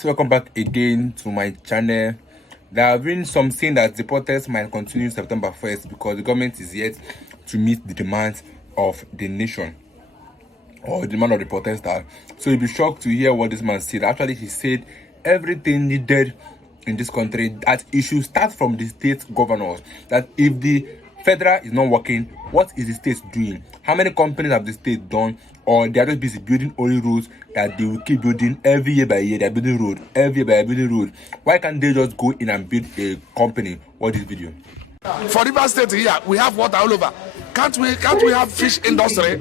Welcome back again to my channel. There have been some saying that the protests might continue September 1st because the government is yet to meet the demands of the nation or the demand of the protesters. So you'll be shocked to hear what this man said. Actually, he said everything needed in this country, that it should start from the state governors. That if the federal is not working, what is the state doing? How many companies have the state done? Or they are just busy building only roads that they will keep building every year by year. They are building road every year by building road. Why can't they just go in and build a company? Watch this video. For River State here, we have water all over. Can't we have fish industry?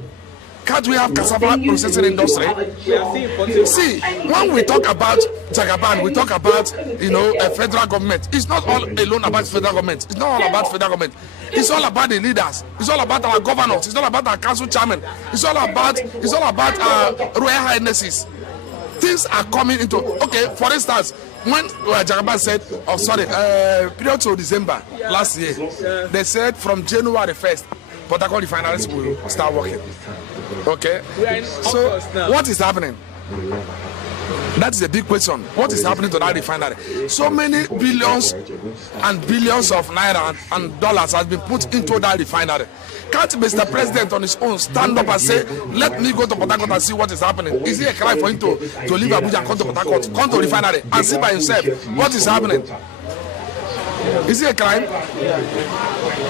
Can't we have cassava processing industry? See, when we talk about Jagaban, we talk about, a federal government. It's not all alone about federal government. It's not all about federal government. It's all about the leaders. It's all about our governors. It's all about our council chairman. It's all about our royal highnesses. Things are coming into, okay, for instance, when Jagaban said, period to December last year, they said from January 1st, Port Harcourt refineries will start working. Okay, so what is happening? That is a big question. What is happening to that refinery? So many billions and billions of naira and dollars has been put into that refinery. Can't Mr. President on his own stand up and say, let me go to Port Harcourt and see what is happening? Is it a crime for him to leave Abuja and come to Port Harcourt, come to refinery and see by himself what is happening? Is it a crime?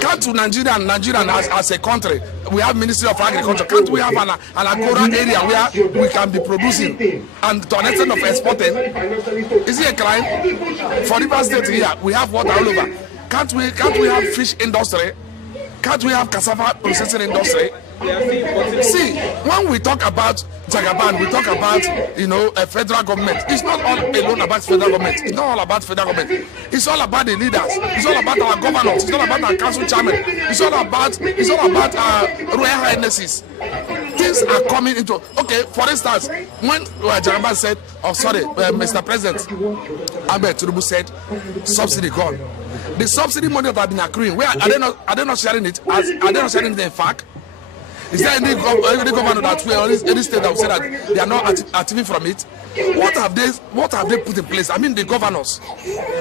Can't to Nigeria as a country, we have Ministry of Agriculture. Can't we have an agora area where we can be producing and to an extent of exporting? Is it a crime? For River State here, we have water all over. Can't we have fish industry? Can't we have cassava processing industry? See, when we talk about Jagaban, we talk about a federal government. It's not all alone about federal government. It's not all about federal government. It's all about the leaders. It's all about our governors. It's all about our council chairman. It's all about our royal highnesses. Things are coming into, okay, for instance, when Jagaban said, Mr. President Ahmed Tinubu said subsidy gone. The subsidy money that have been accruing, where are they not sharing it? Are they not sharing it in fact? Is there any governor that any state that will say that they are not achieving from it? What have they put in place? I mean, the governors,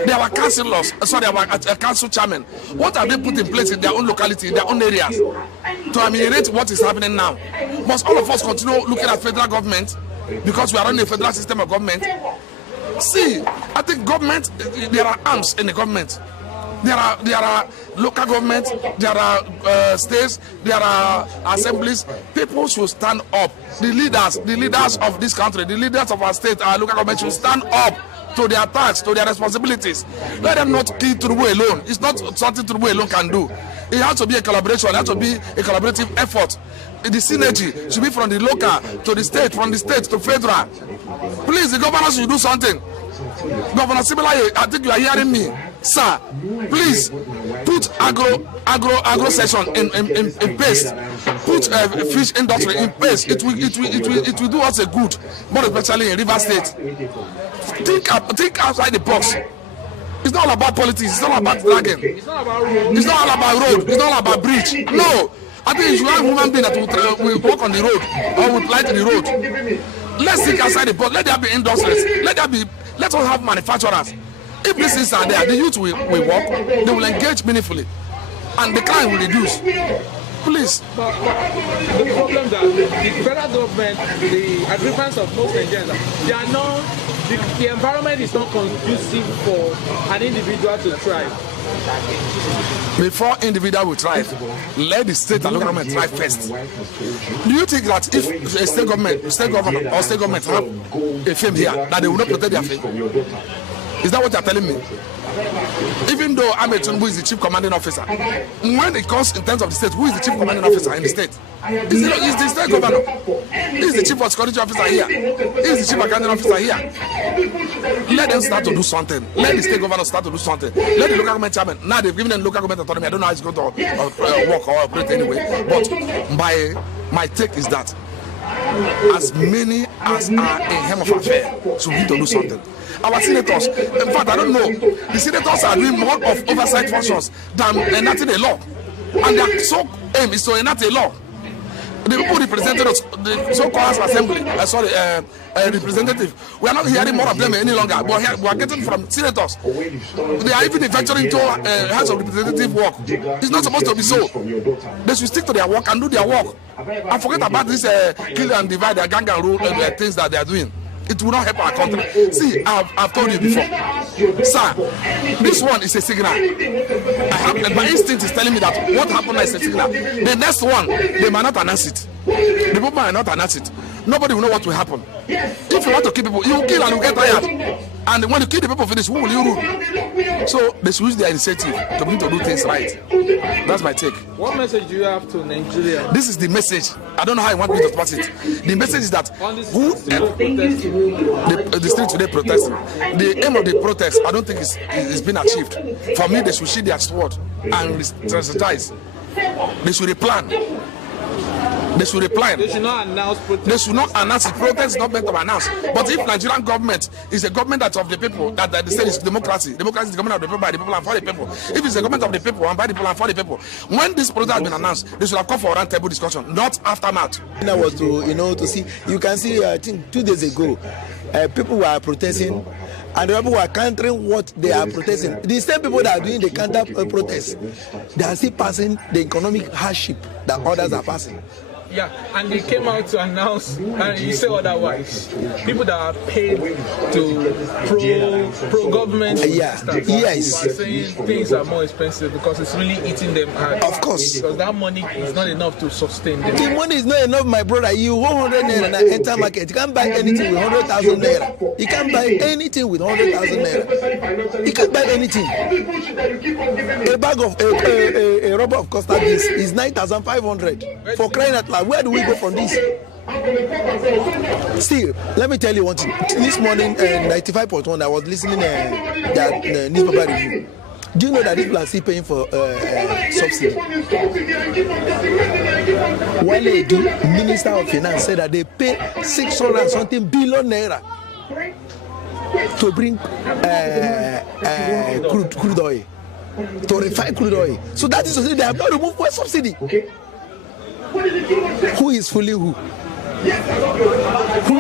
they are councillors, our council chairman. What have they put in place in their own locality, in their own areas, to ameliorate what is happening now? Must all of us continue looking at federal government because we are running a federal system of government? See, I think government, there are arms in the government. There are local governments, there are states, there are assemblies. People should stand up. The leaders of this country, the leaders of our state, our local government should stand up to their tasks, to their responsibilities. Let them not kill Tinubu alone. It's not something Tinubu alone can do. It has to be a collaboration. It has to be a collaborative effort. The synergy should be from the local to the state, from the state to federal. Please, the governors should do something. Governor Sibilaye, I think you are hearing me. Sir, please put agro session in pace. Put fish industry in pace. It will do us a good, more especially in River State. Think outside the box. It's not all about politics. It's not about dragging. It's not all about road. It's not all about bridge. No, I think you should have a human being that will walk on the road or will fly to the road. Let's think outside the box. Let there be industries. Let us have manufacturers. If these things are there, the youth will work, they will engage meaningfully, and the crime will reduce. Please. But the problem that the federal government, the agreements of most Nigerians, they are not, the environment is not conducive for an individual to thrive. Before individual will thrive, let the state and local government thrive first. Do you think that if a state government or state government have a fame here, that they will not protect their fame? Is that what you are telling me? Even though Ahmed Tinubu is the chief commanding officer, when it comes in terms of the state, who is the chief commanding officer in the state? Is the state governor? Is the chief security officer here? Is the chief accounting officer here? Let them start to do something. Let the state governor start to do something. Let the local government chairman. Now they've given them local government autonomy. I don't know how it's going to work or operate anyway. But my take is that as many as are in hem of affair should need to do something. Our senators, in fact, I don't know, the senators are doing more of oversight functions than enacting a law. And their sole aim is to enact a law. the people representing us, the so-called assembly, representative, we are not hearing more of them any longer. We are getting from senators. They are even venturing into House of Representative work. It's not supposed to be so. They should stick to their work and do their work. And forget about this kill and divide, gang and rule things that they are doing. It will not help our country. See, I've told you before, sir, this one is a signal. My instinct is telling me that what happened is a signal. The next one, they might not announce it. The people might not announce it. Nobody will know what will happen. If you want to kill people, you will kill and you get tired. And when you kill the people finish, who will you rule? So they should use their initiative to begin to do things right. That's my take. What message do you have to Nigeria? This is the message. I don't know how you want me to pass it. The message is that the street today protesting. The aim of the protest, I don't think it's been achieved. For me, they should shield their sword and strategize. They should replan. They should reply. They should not announce protest. They should not announce it. Protest is not meant to announce. But if Nigerian government is a government that's of the people, that they say is democracy. Democracy is the government of the people, by the people and for the people. If it's a government of the people and by the people and for the people, when this protest has been announced, they should have come for a round table discussion, not aftermath. I was to see. You can see. I think 2 days ago, people were protesting. And the people who are countering what they are protesting. The same people that are doing the counter protest, they are still passing the economic hardship that others are passing. Yeah, and they came out to announce, and you say otherwise. People that are paid to pro government, yes, are saying things are more expensive because it's really eating them hard. Of course, because that money is not enough to sustain them. The money is not enough, my brother. You 100 naira and enter market. You can't buy anything with 100,000 naira. You can't buy anything with 100,000 naira. You can't buy anything. A bag of a rubber of custard is 9,500 for crying out loud. Where do we go from this? Still, let me tell you one thing. This morning, 95.1, I was listening that newspaper review. Do you know that people are still paying for subsidy? Wale Edu, Minister of Finance, said that they pay 600 and something billion naira to bring crude oil, to refine crude oil. So that is to say they have not removed fuel subsidy. Who is fooling who? Who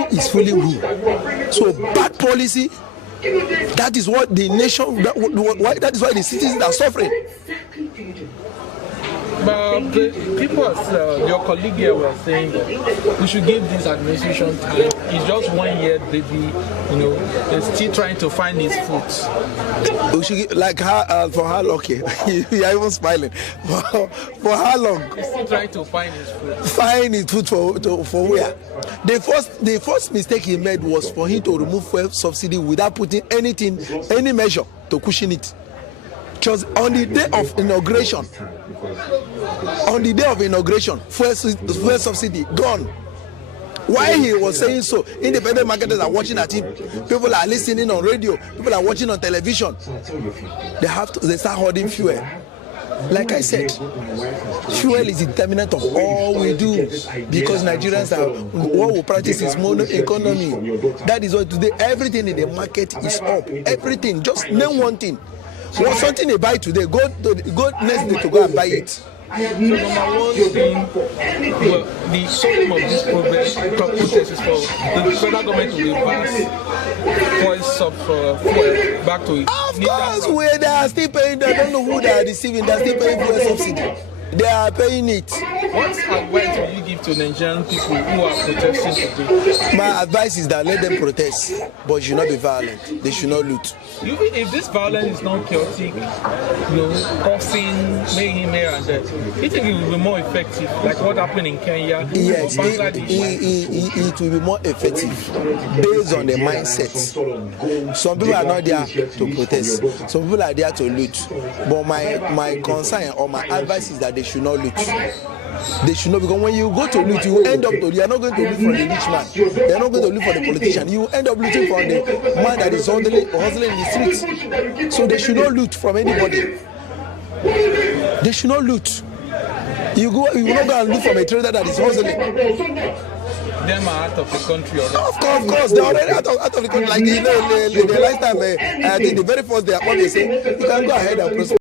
is fooling who? So bad policy. That is what the nation. That is why the citizens are suffering. But the people, your colleague here was saying that we should give this administration time. It's just 1 year, baby. They're still trying to find his foot. We should give, like for how long? Okay, you are even smiling. For how long? He's still trying to find his foot. Find his foot for where? The first mistake he made was for him to remove fuel subsidy without putting any measure to cushion it. Because on the day of inauguration, fuel subsidy gone. Why he was saying so? Independent marketers are watching at him. People are listening on radio. People are watching on television. They start hoarding fuel. Like I said, fuel is the determinant of all we do, because Nigerians what we practice is mono economy. That is what today everything in the market is up. Everything. Just name one thing. What something they buy today, go next day to go and buy it. So number one thing, well, the sum of this protest is for the federal government to reverse fuel back to it. Of course, where they are still paying, they don't know who they are deceiving, they are still paying fuel subsidy. They are paying it. What advice will you give to Nigerian people who are protesting today? My advice is that let them protest, but it should not be violent. They should not loot. If this violence is not chaotic, causing mayhem here and there, you think it will be more effective, like what happened in Kenya? Yes, it will be more effective based on the mindset. Some people are not there to protest. Some people are there to loot. But my concern or my advice is that they should not loot. They should not, because when you go to loot, you end up you are not going to loot for the rich man. You are not going to loot for the politician. You end up looting for the man that is hustling in the streets. So they should not loot from anybody. They should not loot. You will not go and loot from a trader that is hustling. Them are out of the country already. Of course, they're already out of the country. Like the last time, I think the very first day, I say, you can go ahead and proceed.